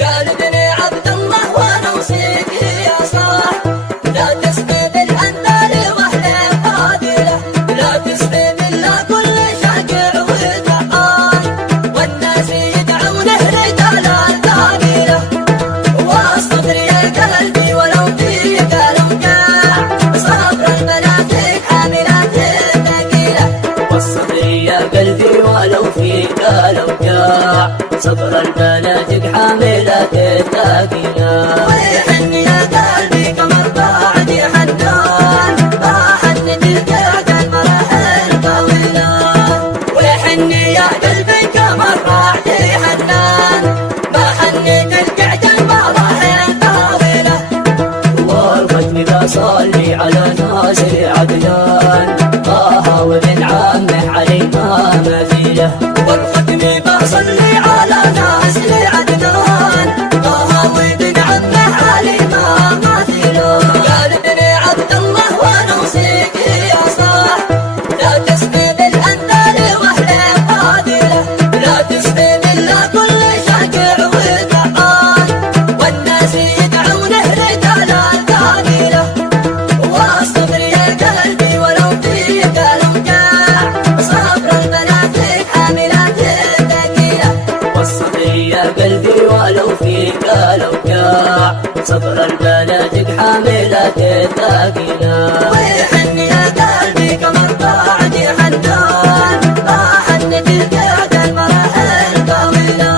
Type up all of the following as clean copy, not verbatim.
قلبني عبد الله وانا وصيك يا صاح، لا تسقي بالأنذال واهل فاضله، لا تسقي بالله كل شاكر وتعان، والناس يدعونه رجال القبيله، والصدر يا قلبي ولو فيك الوقاع، صبر المنافق حاملات ثقيله، والصدر يا قلبي ولو فيك الوقاع، صبر البناتك حاملات الثقيله. ويحن يا قلبي قمر بعدي حنان، بحنت القعد المراحل طويله، ويحن يا قلبي قمر بعدي حنان، بحنت القعد المراحل طويله، والختم بصلي على ناصر عدنان، طه وابن عمه علينا مثيله، والختم بصلي على ناصر عدنان، طه وابن عمه علينا مثيله. قلبني عبد الله وانا وصيك يا صاح، لا تسقي بالأنذال واهل فاضله، لا تسقي بالله كل شاكر وتعان، والناس يدعونه رجال القبيله، والصبر يا قلبي ولو فيك الوقاع، صبر المنافق حاملات ثقيله، والصبر يا قلبي ولو فيك الوقاع، صبر البناتك حاملات ثقيله. ويحن يا قلبي قمر بعدي حنان، بحنت القعد المراحل طويله،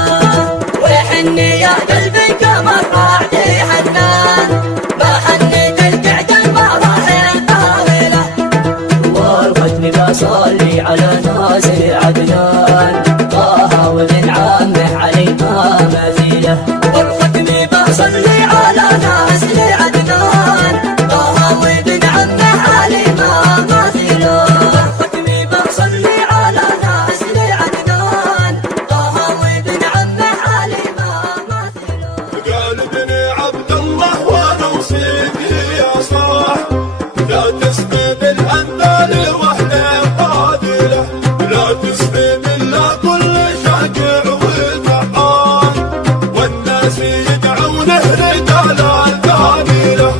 ويحن يا قلبي قمر بعدي حنان، بحنت القعد المراحل طويله، والختم بصلي على ناصر عدنان، طه وابن عمه علينا مثيله، والختم بصلي على ناصر عدنان، طه وابن عمه علينا مثيله، والختم بصلي على ناصر عدنان، طه وابن عمه علينا مثيله. قلبني عبد الله وانا وصيك يا صاح، لا تسقي بالأنذال واحنا فاضله، لا تسقي بالله كل شاكر وتعان، والناس يدعونه رجال القبيله،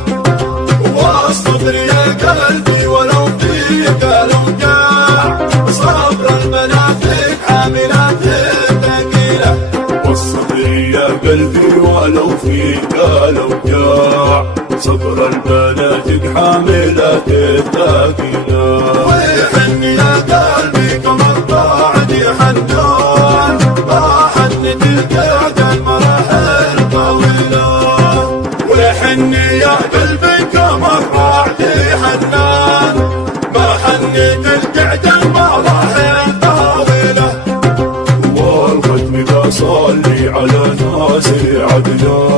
والصبر يا قلبي ولو فيك الوقاع، صبر المنافق حاملات ثقيله، والصبر يا قلبي ولو فيك الوقاع، صبر البناتك حاملات الثقيله. ويحن يا قلبي قمر بعدي حنان، بحنت القعد المراحل طويله، ويحن يا قلبي قمر بعدي حنان، بحنت القعد المراحل طويله، والختم بصلي على ناصر عدنان،